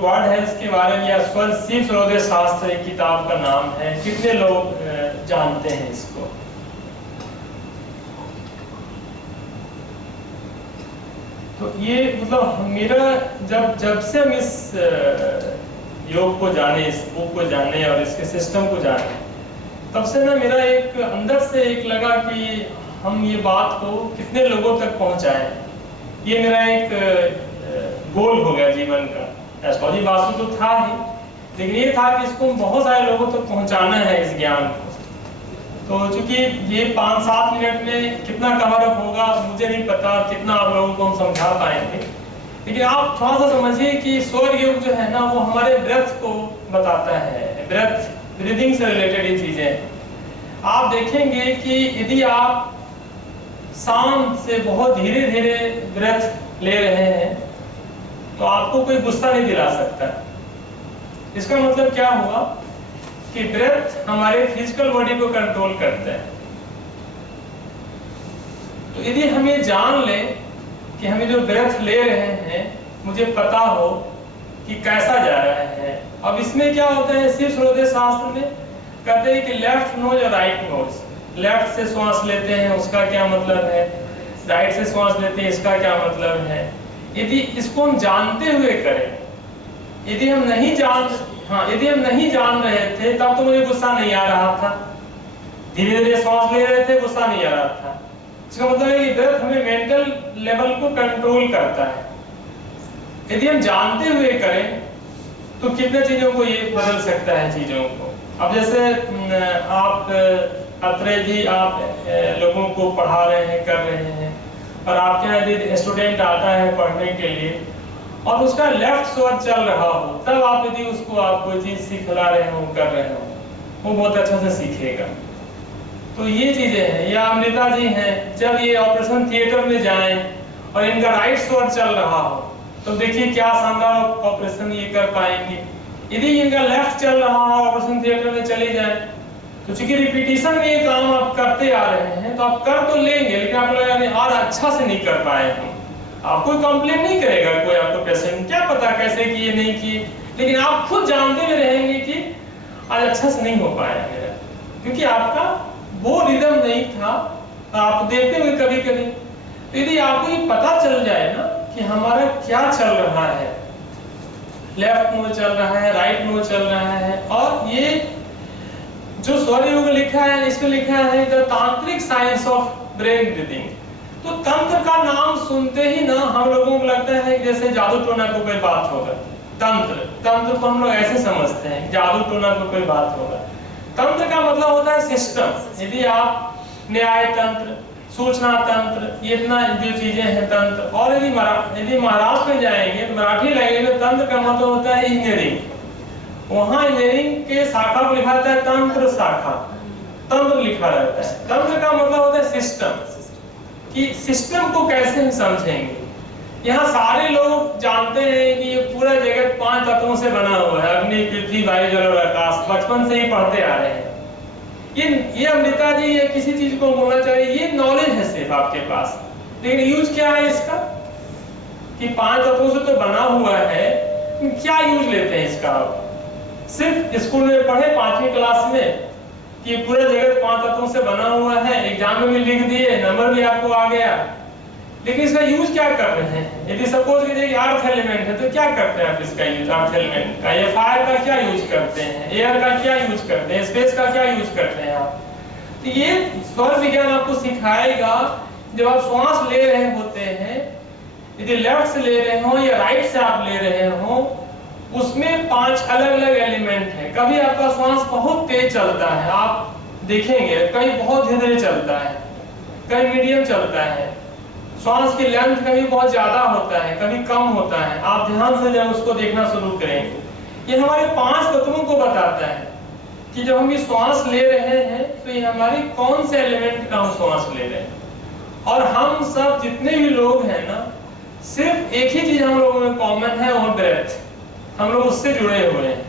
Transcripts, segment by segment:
Word है इसके बारे में, या स्वर शिव हृदय शास्त्र एक किताब का नाम है, कितने लोग जानते हैं इसको? तो ये मतलब मेरा जब से हम इस योग को जाने, इस बुक को जाने और इसके सिस्टम को जाने, तब से ना मेरा एक अंदर से एक लगा कि हम ये बात को कितने लोगों तक पहुंचाएं। ये मेरा एक गोल हो गया जीवन का। एस्ट्रोलॉजी वास्तु तो था ही, लेकिन ये था कि इसको बहुत सारे लोगों तक पहुंचाना है इस ज्ञान को। तो चूंकि ये 5-7 मिनट में कितना कवर अप होगा मुझे नहीं पता, कितना आप लोगों को हम समझा पाएंगे, लेकिन आप थोड़ा सा समझिए कि सौर योग जो है ना वो हमारे ब्रेथ को बताता है। ब्रीदिंग से रिलेटेड ये चीजें आप देखेंगे कि यदि आप शांत से बहुत धीरे धीरे ब्रेथ ले रहे हैं तो आपको कोई गुस्सा नहीं दिला सकता। इसका मतलब क्या हुआ कि ब्रेथ हमारे फिजिकल बॉडी को कंट्रोल करता है। तो यदि हम ये जान लें कि हम जो ब्रेथ ले रहे हैं मुझे पता हो कि कैसा जा रहा है। अब इसमें क्या होता है, शिव हृदय शास्त्र में कहते हैं कि लेफ्ट नोज और राइट नोज, लेफ्ट से श्वास लेते हैं उसका क्या मतलब है, राइट से श्वास लेते हैं इसका क्या मतलब है। यदि इसको हम जानते हुए करें, यदि हम नहीं जान रहे थे तब तो मुझे गुस्सा नहीं आ रहा था, धीरे धीरे श्वास ले रहे थे गुस्सा नहीं आ रहा था। इसका मतलब है कि ब्रेथ हमें मेंटल लेवल को कंट्रोल करता है। यदि हम जानते हुए करें तो कितने चीजों को ये बदल सकता है चीजों को। अब जैसे आप अत्रेय जी आप लोगों को पढ़ा रहे हैं, कर रहे हैं, और आपके यहाँ यदि स्टूडेंट आता है पढ़ने के लिए और उसका लेफ्ट स्वर चल रहा हो, तब आप यदि उसको आप कोई चीज सिखला रहे हो, कर रहे हो, वो बहुत अच्छा से सीखेगा। तो ये चीजें हैं। या अमृता जी हैं, जब ये ऑपरेशन थिएटर में जाएं और इनका राइट स्वर चल रहा हो तो देखिए क्या शानदार ऑपरेशन ये कर पाएंगे। यदि इनका लेफ्ट चल रहा हो ऑपरेशन थिएटर में चले जाए तो चूंकि रिपीटिशन में ये काम आप करते आ रहे हैं तो आप कर तो लेंगे, लेकिन आप लोग और अच्छा से नहीं कर पाए हम, आप कोई कंप्लेन नहीं करेगा कोई आपको पेशेंट, क्या पता कैसे किए नहीं किए, लेकिन आप खुद जानते हुए रहेंगे कि आज अच्छा से नहीं हो पाया मेरा, क्योंकि आपका वो रिदम नहीं था। आप देखते हुए कभी कभी तो यदि आपको ये पता चल जाए ना कि हमारा क्या चल रहा है, लेफ्ट नोज चल रहा है, राइट नोज चल रहा है, और ये जो सौर योग लिखा है इसमें लिखा है द तांत्रिक साइंस ऑफ ब्रेन ब्रीदिंग। तो तंत्र का नाम सुनते ही ना हम लोगों को लगता है कि जैसे जादू टोना को कोई बात होगा। तंत्र को हम लोग ऐसे समझते हैं जादू टोना को कोई बात होगा। तंत्र का मतलब होता है सिस्टम। यदि आप न्याय तंत्र, सूचना तंत्र, ये इतना जो चीजें हैं तंत्र, और यदि महाराष्ट्र में जाएंगे तो मराठी लैंग्वेज में तंत्र का मतलब होता है इंजीनियरिंग। वहां इंजीनियरिंग के शाखा को लिखा रहता है तंत्र शाखा, तंत्र लिखा रहता है। तंत्र का मतलब होता है सिस्टम, कि सिस्टम को कैसे हम समझेंगे। यहाँ सारे लोग जानते हैं कि ये पूरा जगत 5 तत्वों से बना हुआ है, अग्नि, पृथ्वी, वायु, जल और आकाश, बचपन से ही पढ़ते आ रहे हैं। ये अमृता जी ये किसी चीज को बोलना चाहिए, ये नॉलेज है सिर्फ आपके पास, लेकिन यूज क्या है इसका, कि 5 तत्वों से तो बना हुआ है, क्या यूज लेते हैं इसका। सिर्फ स्कूल में पढ़े 5वीं क्लास में कि पूरा जगत 5 तत्वों से बना हुआ है, एग्जाम में भी लिख दिए, नंबर भी आपको आ गया, लेकिन इसका यूज क्या कर रहे हैं। यदि सपोज कीजिए अर्थ एलिमेंट है तो क्या करते हैं आप इसका यूज, अर्थ एलिमेंट का, या फायर का क्या यूज करते हैं, एयर का क्या यूज करते हैं, स्पेस का क्या यूज करते हैं आप। तो ये स्वर विज्ञान आपको सिखाएगा। जब आप श्वास ले रहे होते हैं, यदि लेफ्ट से ले रहे हो या राइट से आप ले रहे हो, उसमें 5 अलग अलग एलिमेंट है। कभी आपका श्वास बहुत तेज चलता है, आप देखेंगे, कहीं बहुत धीरे धीरे चलता है, कहीं मीडियम चलता है, श्वास की लेंथ कभी बहुत ज्यादा होता है, कभी कम होता है। आप ध्यान से जब उसको देखना शुरू करेंगे, ये हमारे 5 तत्वों को बताता है कि जब हम ये श्वास ले रहे हैं तो ये हमारी कौन से एलिमेंट का हम श्वास ले रहे हैं। और हम सब जितने भी लोग हैं ना, सिर्फ एक ही चीज हम लोगों में कॉमन है, वो ब्रेथ, हम लोग उससे जुड़े हुए हैं,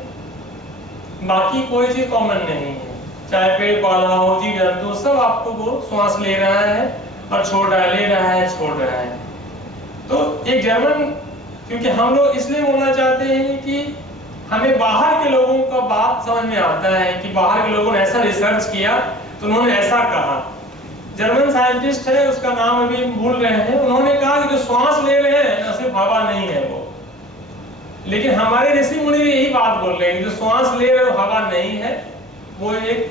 बाकी कोई चीज कॉमन नहीं है। चाहे पेड़ पौधा हो, जीव जंतु, सब आपको वो श्वास ले रहा है और छोड़ रहा है, ले रहा है, छोड़ रहा है। तो एक जर्मन क्योंकि हम लोग इसलिए बोलना चाहते हैं कि हमें बाहर के लोगों का बात समझ में आता है कि बाहर के लोगों ने ऐसा रिसर्च किया तो उन्होंने ऐसा कहा। जर्मन साइंटिस्ट है, उसका नाम अभी भूल रहे हैं, उन्होंने कहा कि जो श्वास ले रहे हैं सिर्फ हवा नहीं है वो। लेकिन हमारे ऋषि मुनि भी यही बात बोल रहे हैं कि जो श्वास ले रहे हो हवा नहीं है, वो एक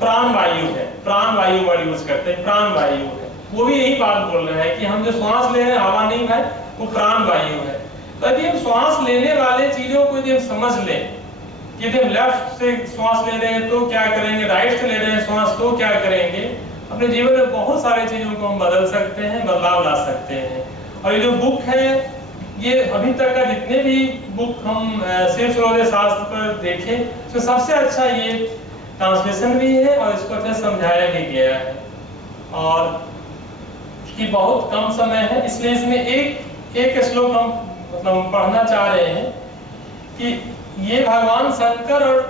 प्राण वायु है। प्राण वायु वर्ड यूज करते हैं, प्राण वायु है। वो भी यही बात बोल रहे हैं कि हम जो श्वास ले रहे हैं हवा नहीं है, वो प्राण वायु है। तो यदि हम श्वास लेने वाले चीजों को यदि हम समझ लें कि यदि हम लेफ्ट से श्वास ले रहे हैं तो क्या करेंगे, राइट से ले रहे हैं श्वास तो क्या करेंगे, अपने जीवन में बहुत सारे चीजों को हम बदल सकते हैं, बदलाव ला सकते हैं। और ये जो बुक है, ये अभी तक का जितने भी बुक हम शिव सूर्योदय शास्त्र पर देखें तो सबसे अच्छा ये ट्रांसलेशन भी है और इसको अच्छे समझाया भी गया है। और कि बहुत कम समय है, इसलिए इसमें एक श्लोक हम मतलब पढ़ना चाह रहे हैं कि ये भगवान शंकर और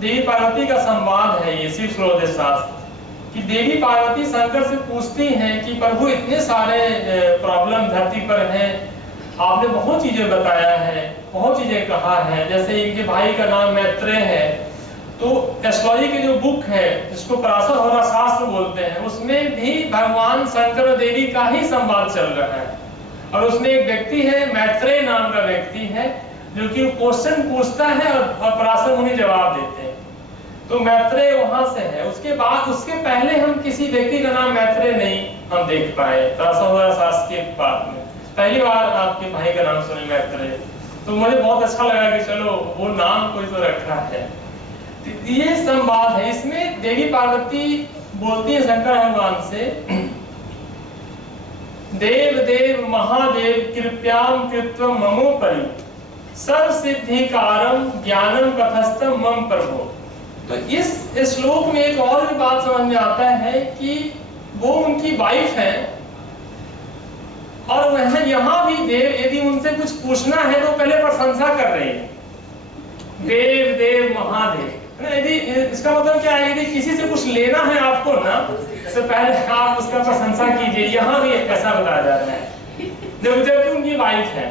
देवी पार्वती का संवाद है। ये शिव सूर्योदय शास्त्र कि देवी पार्वती शंकर से पूछती हैं कि प्रभु इतने सारे प्रॉब्लम धरती पर हैं, आपने बहुत चीजें बताया है, बहुत चीजें कहा है, जैसे इनके भाई का नाम मैत्रेय है, तो एस्ट्रोलॉजी की जो बुक है जिसको पराशर होरा शास्त्र बोलते हैं, उसमें भी भगवान शंकर और देवी का ही संवाद चल रहा है। और उसमें एक व्यक्ति है, मैत्रेय नाम का व्यक्ति है, जो कि क्वेश्चन पूछता है और पराशर मुनि जवाब देते हैं। तो मैत्रेय वहां से है। उसके बाद उसके पहले हम किसी व्यक्ति का नाम मैत्रेय नहीं हम देख पाए पराशर होरा शास्त्र के बाद में। पहली बार आपके भाई का नाम सुने मैत्रेय, तो मुझे बहुत अच्छा लगा कि चलो वो नाम कोई तो रखा है। ये संवाद है, इसमें देवी पार्वती बोलती है शंकर भगवान से, देव देव महादेव कृप्याम कृत्वम ममोपरि सर्व सिद्धिकारम ज्ञानम कथस्थम मम प्रभो। तो इस श्लोक में एक और भी बात समझ में आता है कि वो उनकी वाइफ है और वह यहाँ भी देव यदि उनसे कुछ पूछना है तो पहले प्रशंसा कर रही है, देव देव महादेव। यदि इसका मतलब क्या है, यदि किसी से कुछ लेना है आपको ना, तो पहले आप उसका प्रशंसा कीजिए। यहाँ भी ऐसा बताया जा रहा है जबकि उनकी वाइफ है,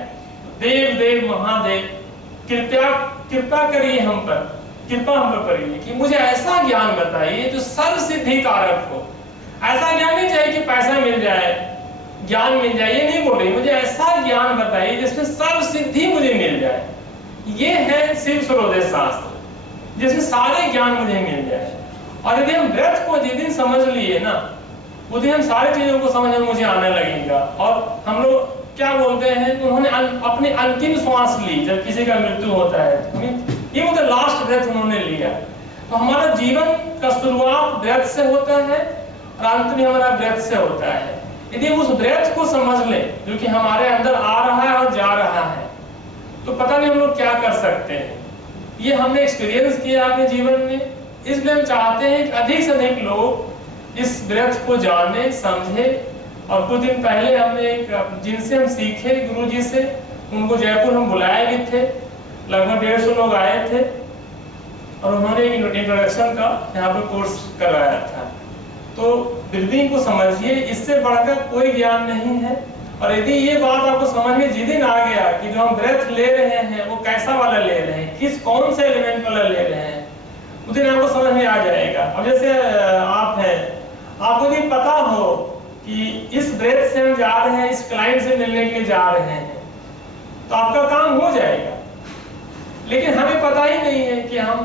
देव देव महादेव कृपा करिए हम पर, कृपा हम पर करिए कि मुझे ऐसा ज्ञान बताइए जो सर्व सिद्धि कारक हो। ऐसा ज्ञान नहीं चाहिए कि पैसा मिल जाए, ज्ञान मिल जाए, ये नहीं बोल रही, मुझे ऐसा ज्ञान बताइए जिसमें सर्व सिद्धि मुझे मिल जाए। ये है शिव सूर्योदय शास्त्र, जिसमें सारे ज्ञान मुझे मिल जाए। और यदि हम व्रत को जिस दिन समझ लिए ना, उस दिन हम सारी चीजों को समझ में मुझे आने लगेगा। और हम लोग क्या बोलते हैं, उन्होंने अपनी अंतिम श्वास ली जब किसी का मृत्यु होता है, ये मतलब लास्ट ब्रेथ उन्होंने लिया। तो हमारा जीवन का शुरुआत ब्रेथ से होता है और अंत में हमारा ब्रेथ से होता है। यदि उस ब्रेथ को समझ ले जो कि हमारे अंदर आ रहा है और जा रहा है, तो पता नहीं हम लोग क्या कर सकते हैं। ये हमने एक्सपीरियंस किया अपने जीवन में, इसलिए हम चाहते हैं कि अधिक से अधिक लोग इस ब्रेथ को जाने समझे। और कुछ दिन पहले हमने एक जिनसे हम सीखे गुरुजी से, उनको जयपुर हम बुलाए भी थे, लगभग 150 लोग आए थे और उन्होंने एक इंट्रोडक्शन का यहाँ पर कोर्स करवाया था। तो ब्रीदिंग को समझिए, इससे बढ़कर कोई ज्ञान नहीं है। और यदि ये बात आपको समझ में जिस दिन आ गया कि जो हम ब्रेथ ले रहे हैं वो कैसा वाला ले रहे हैं, किस कौन से एलिमेंट वाला ले रहे हैं, उस दिन आपको समझ में आ जाएगा। अब जैसे आप हैं, आपको यदि पता हो कि इस ब्रेथ से हम जा रहे हैं, इस क्लाइंट से मिलने के लिए जा रहे हैं, तो आपका काम हो जाएगा। लेकिन हमें पता ही नहीं है कि हम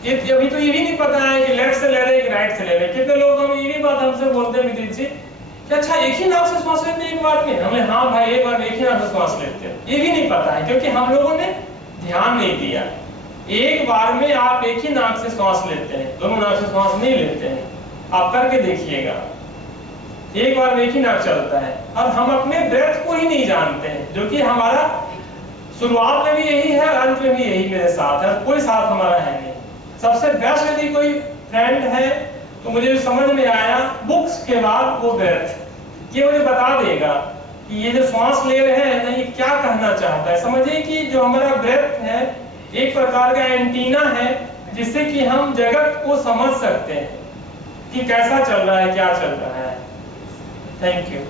अभी तो ये भी नहीं पता है कि लेफ्ट से ले रहे हैं कि राइट से ले रहे हैं। कितने लोग हम ये भी बात हमसे बोलते हैं विदित जी कि अच्छा एक ही नाक से श्वास लेते हैं एक बार में, हमें हाँ भाई एक बार एक ही नाक से श्वास लेते हैं। ये भी नहीं पता है क्योंकि हम लोगों ने ध्यान नहीं दिया। एक बार में आप एक ही नाक से श्वास लेते हैं, दोनों नाक से श्वास नहीं लेते हैं। आप करके देखिएगा, एक बार में एक ही नाक चलता है। और हम अपने ब्रेथ को ही नहीं जानते हैं, जो कि हमारा शुरुआत में भी यही है, अंत में भी यही मेरे साथ है, कोई साथ हमारा है नहीं। सबसे बेस्ट यदि कोई फ्रेंड है तो मुझे समझ में आया बुक्स के बाद वो ब्रेथ ये मुझे बता देगा कि ये जो श्वास ले रहे हैं ना, ये क्या कहना चाहता है। समझिए कि जो हमारा ब्रेथ है एक प्रकार का एंटीना है जिससे कि हम जगत को समझ सकते हैं कि कैसा चल रहा है, क्या चल रहा है। Thank you.